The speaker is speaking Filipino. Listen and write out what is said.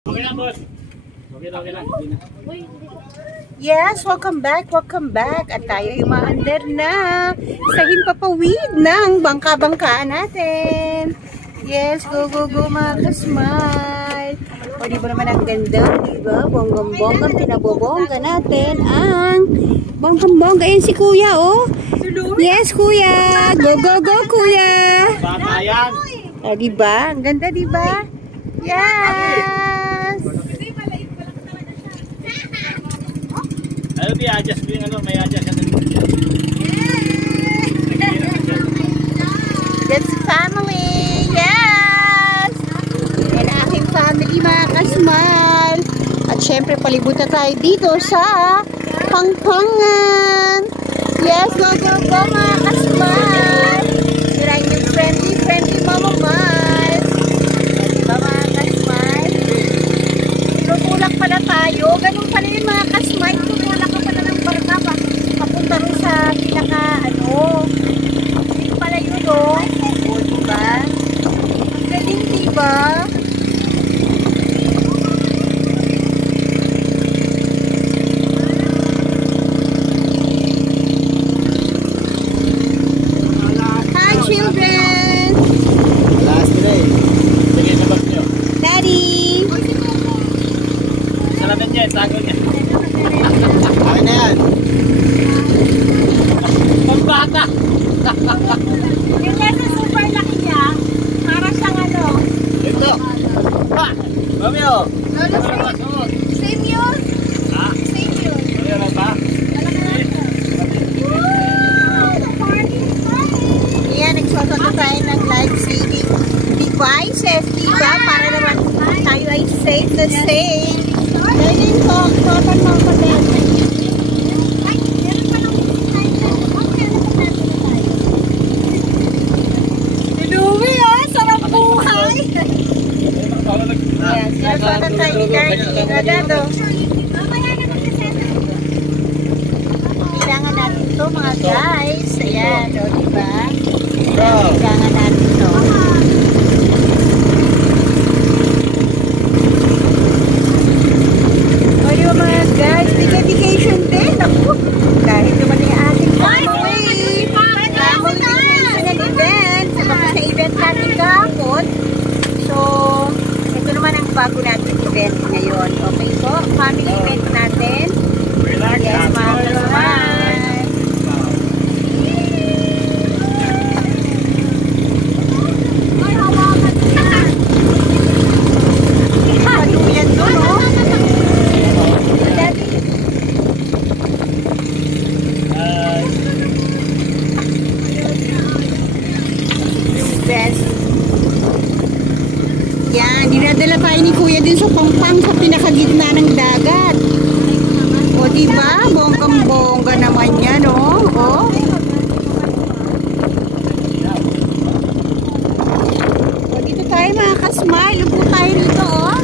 Okay na, boss. Okay na. Yes, welcome back. At tayo yung maandar na sa himpapawid ng bangka-bangkaan natin. Yes, go mga kasmile. O, di ba naman ang ganda, di ba? Bonggang-bonggang pinabobongga natin ang bonggang-bongga. Ayan si kuya, oh. Yes, kuya. Go, kuya. Bata yan. O, di ba? Ang ganda, di ba? Yes. Ano di adjust ko yung ano, may adjust ka na. That's family. Yes. Yan ang aking family mga kasmal. At syempre palibutan tayo dito sa Pangpangan. Yes, go mga kasmal. Sirain yung friendly mama mal. Diba mga kasmal? Tutulak pala tayo. Ganun pala yung mga kasmal. Tutulak ka pala ng barka pa. Papunta rin sa pinaka dito pala yun o. O diba? Ang galing diba? Hi children! Last day. Sige sa box nyo. Daddy! Salamin niya, tago niya. Akin na yan. Pambata! Yung nasa super laki niya, para siyang ano? Ito. Ha! Mami o. Same yun? Ha? Same yun. Ano na ba? Ayan, nagsoto na tayo ng life-saving devices, diba? Para naman tayo ay safe na safe. Dahil yung sotan mga kapatid. Inuwi sarap buhay! Ayan, sinusotan tayo ni Carly. Gagado. Kailangan natin ito mga guys. Ayan, o diba? Kailangan natin ito. O diba mga guys, vacation din. Ako, kahit naman yung ating family. Family vacation and event. Sa event natin kahapon. So, ito naman ang bago natin event ngayon. Okay po, family event natin. Yes, mga kasman. Paluyan doon, no? Best. Yan, dinadala tayo ni Kuya din sa Pangpang sa pinakagitna ng dagat. O diba? Bonggang-bongga naman yan, oh. O. O dito tayo mga kasmile. Upo tayo rito, oh.